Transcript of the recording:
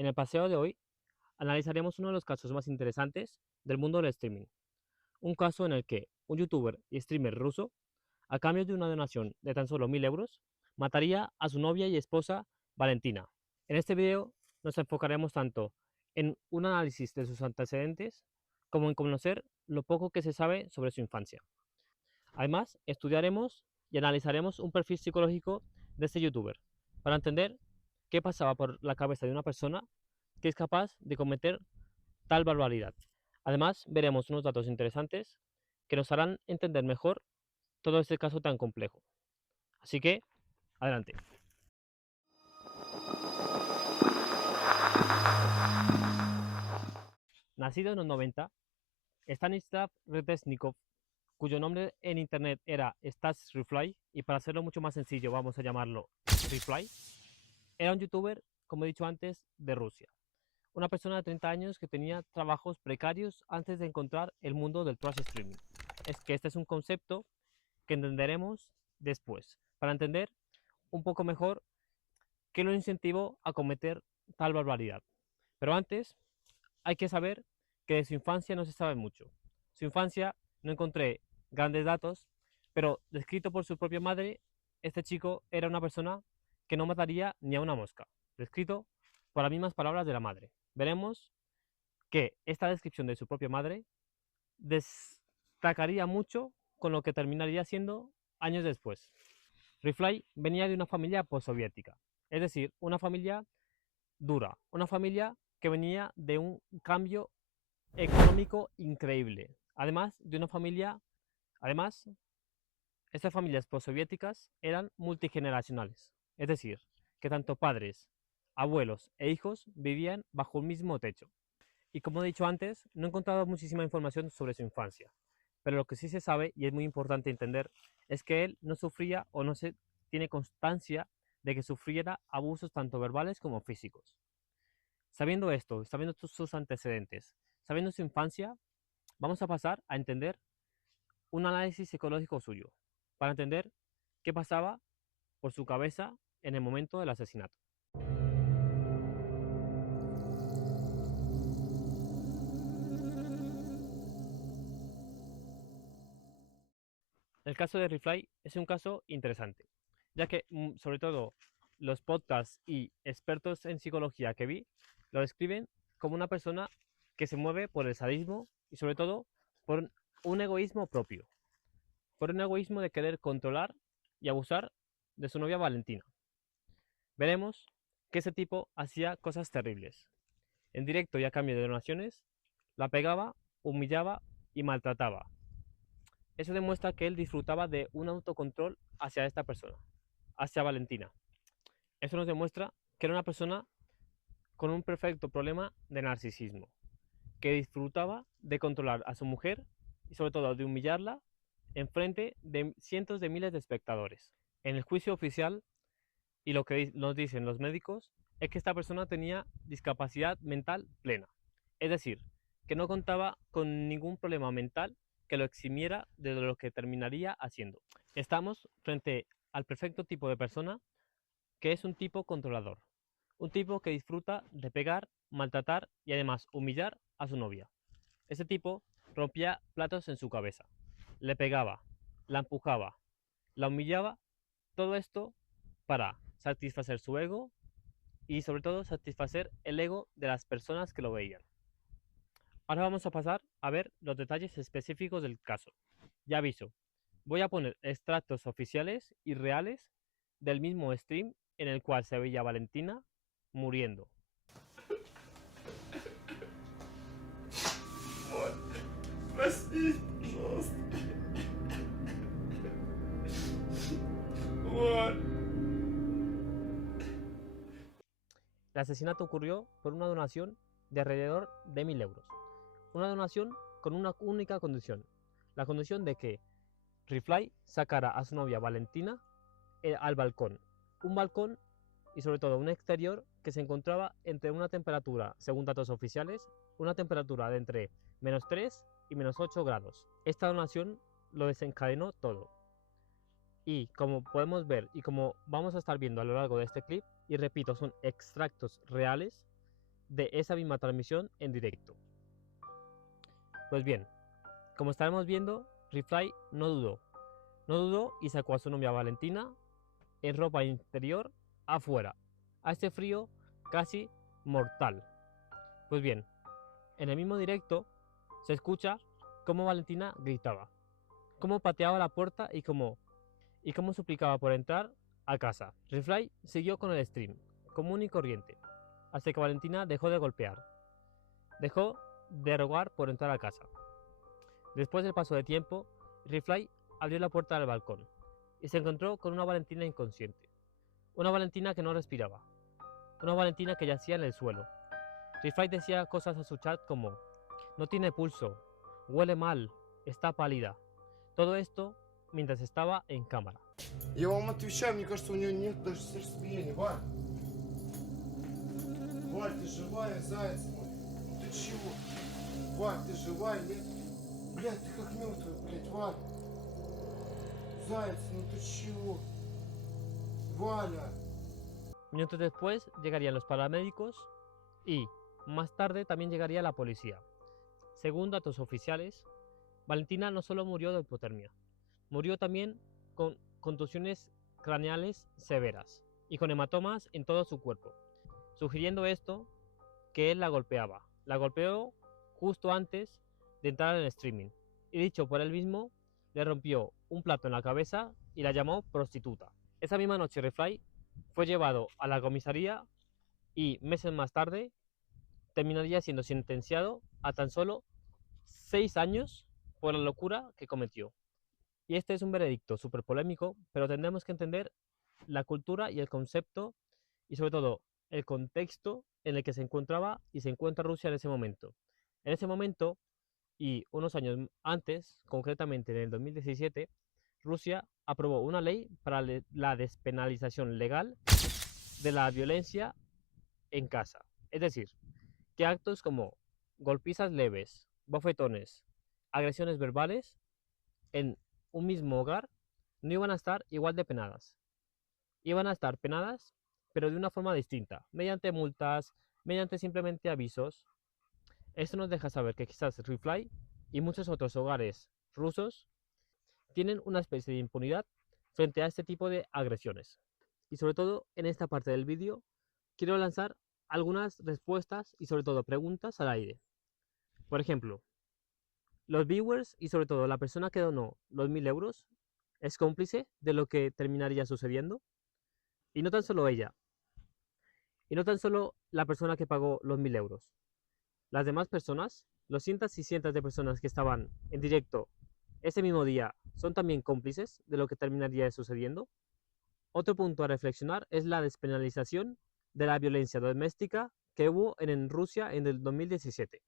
En el paseo de hoy analizaremos uno de los casos más interesantes del mundo del streaming. Un caso en el que un youtuber y streamer ruso, a cambio de una donación de tan solo 1000 euros, mataría a su novia y esposa Valentina. En este video nos enfocaremos tanto en un análisis de sus antecedentes como en conocer lo poco que se sabe sobre su infancia. Además, estudiaremos y analizaremos un perfil psicológico de este youtuber para entender qué pasaba por la cabeza de una persona que es capaz de cometer tal barbaridad. Además, veremos unos datos interesantes que nos harán entender mejor todo este caso tan complejo. Así que, adelante. Nacido en los 90, Stanislav Reteznikov, cuyo nombre en internet era Stas Refly, y para hacerlo mucho más sencillo vamos a llamarlo Refly, era un youtuber, como he dicho antes, de Rusia. Una persona de 30 años que tenía trabajos precarios antes de encontrar el mundo del trash streaming. Es que este es un concepto que entenderemos después, para entender un poco mejor qué lo incentivó a cometer tal barbaridad. Pero antes hay que saber que de su infancia no se sabe mucho. Su infancia no encontré grandes datos, pero descrito por su propia madre, este chico era una persona que no mataría ni a una mosca. Descrito por las mismas palabras de la madre. Veremos que esta descripción de su propia madre destacaría mucho con lo que terminaría siendo años después. Rifly venía de una familia postsoviética, es decir, una familia dura, una familia que venía de un cambio económico increíble. Además, estas familias postsoviéticas eran multigeneracionales, es decir, que tanto padres, abuelos e hijos vivían bajo un mismo techo. Y como he dicho antes, no he encontrado muchísima información sobre su infancia, pero lo que sí se sabe, y es muy importante entender, es que él no sufría o no se tiene constancia de que sufriera abusos tanto verbales como físicos. Sabiendo esto, sabiendo sus antecedentes, sabiendo su infancia, vamos a pasar a entender un análisis psicológico suyo, para entender qué pasaba por su cabeza en el momento del asesinato. El caso de Refly es un caso interesante, ya que sobre todo los podcasts y expertos en psicología que vi lo describen como una persona que se mueve por el sadismo y sobre todo por un egoísmo propio, por un egoísmo de querer controlar y abusar de su novia Valentina. Veremos que ese tipo hacía cosas terribles. En directo y a cambio de donaciones, la pegaba, humillaba y maltrataba. Eso demuestra que él disfrutaba de un autocontrol hacia esta persona, hacia Valentina. Eso nos demuestra que era una persona con un perfecto problema de narcisismo, que disfrutaba de controlar a su mujer y sobre todo de humillarla en frente de cientos de miles de espectadores. En el juicio oficial, y lo que nos dicen los médicos, es que esta persona tenía discapacidad mental plena. Es decir, que no contaba con ningún problema mental que lo eximiera de lo que terminaría haciendo. Estamos frente al perfecto tipo de persona que es un tipo controlador. Un tipo que disfruta de pegar, maltratar y además humillar a su novia. Ese tipo rompía platos en su cabeza, le pegaba, la empujaba, la humillaba, todo esto para satisfacer su ego y sobre todo satisfacer el ego de las personas que lo veían. Ahora vamos a pasar a ver los detalles específicos del caso. Ya aviso, voy a poner extractos oficiales y reales del mismo stream en el cual se veía a Valentina muriendo. Простите, пожалуйста. Вот. El asesinato ocurrió por una donación de alrededor de 1000 euros. Una donación con una única condición, la condición de que Rifly sacara a su novia Valentina al balcón. Un balcón y sobre todo un exterior que se encontraba entre una temperatura, según datos oficiales, una temperatura de entre -3 y -8 grados. Esta donación lo desencadenó todo. Y como podemos ver y como vamos a estar viendo a lo largo de este clip, y repito, son extractos reales, de esa misma transmisión en directo. Pues bien, como estaremos viendo, Reply no dudó y sacó a su novia Valentina en ropa interior afuera, a este frío casi mortal. Pues bien, en el mismo directo se escucha cómo Valentina gritaba, cómo pateaba la puerta y cómo suplicaba por entrar a casa. Reply siguió con el stream, común y corriente, hasta que Valentina dejó de golpear, dejó de rogar por entrar a casa. Después del paso de tiempo, Reply abrió la puerta del balcón y se encontró con una Valentina inconsciente, una Valentina que no respiraba, una Valentina que yacía en el suelo. Reply decía cosas a su chat como: no tiene pulso, huele mal, está pálida. Todo esto mientras estaba en cámara. Я вам отвечаю, мне кажется, у нее нет даже сердцебиения. Валь! Валь, ты живая, заяц мой? Ну ты чего? Валь, ты живая, нет? Блядь, ты как мертвая, блядь, Валь! Заяц, ну ты чего? Валя! Minutos después llegarían los paramédicos y más tarde también llegaría la policía. Según datos oficiales, Valentina no solo murió de hipotermia, murió también con contusiones craneales severas y con hematomas en todo su cuerpo, sugiriendo esto que él la golpeaba. La golpeó justo antes de entrar en el streaming y, dicho por él mismo, le rompió un plato en la cabeza y la llamó prostituta. Esa misma noche Reply fue llevado a la comisaría y meses más tarde terminaría siendo sentenciado a tan solo 6 años por la locura que cometió. Y este es un veredicto súper polémico, pero tendremos que entender la cultura y el concepto y sobre todo el contexto en el que se encontraba y se encuentra Rusia en ese momento. En ese momento y unos años antes, concretamente en el 2017, Rusia aprobó una ley para la despenalización legal de la violencia en casa. Es decir, que actos como golpizas leves, bofetones, agresiones verbales en un mismo hogar no iban a estar igual de penadas. Iban a estar penadas, pero de una forma distinta, mediante multas, mediante simplemente avisos. Esto nos deja saber que quizás Reply y muchos otros hogares rusos tienen una especie de impunidad frente a este tipo de agresiones. Y sobre todo en esta parte del vídeo quiero lanzar algunas respuestas y sobre todo preguntas al aire. Por ejemplo, los viewers y sobre todo la persona que donó los 1000 euros es cómplice de lo que terminaría sucediendo. Y no tan solo ella, y no tan solo la persona que pagó los 1000 euros. Las demás personas, los cientos y cientos de personas que estaban en directo ese mismo día, son también cómplices de lo que terminaría sucediendo. Otro punto a reflexionar es la despenalización de la violencia doméstica que hubo en Rusia en el 2017.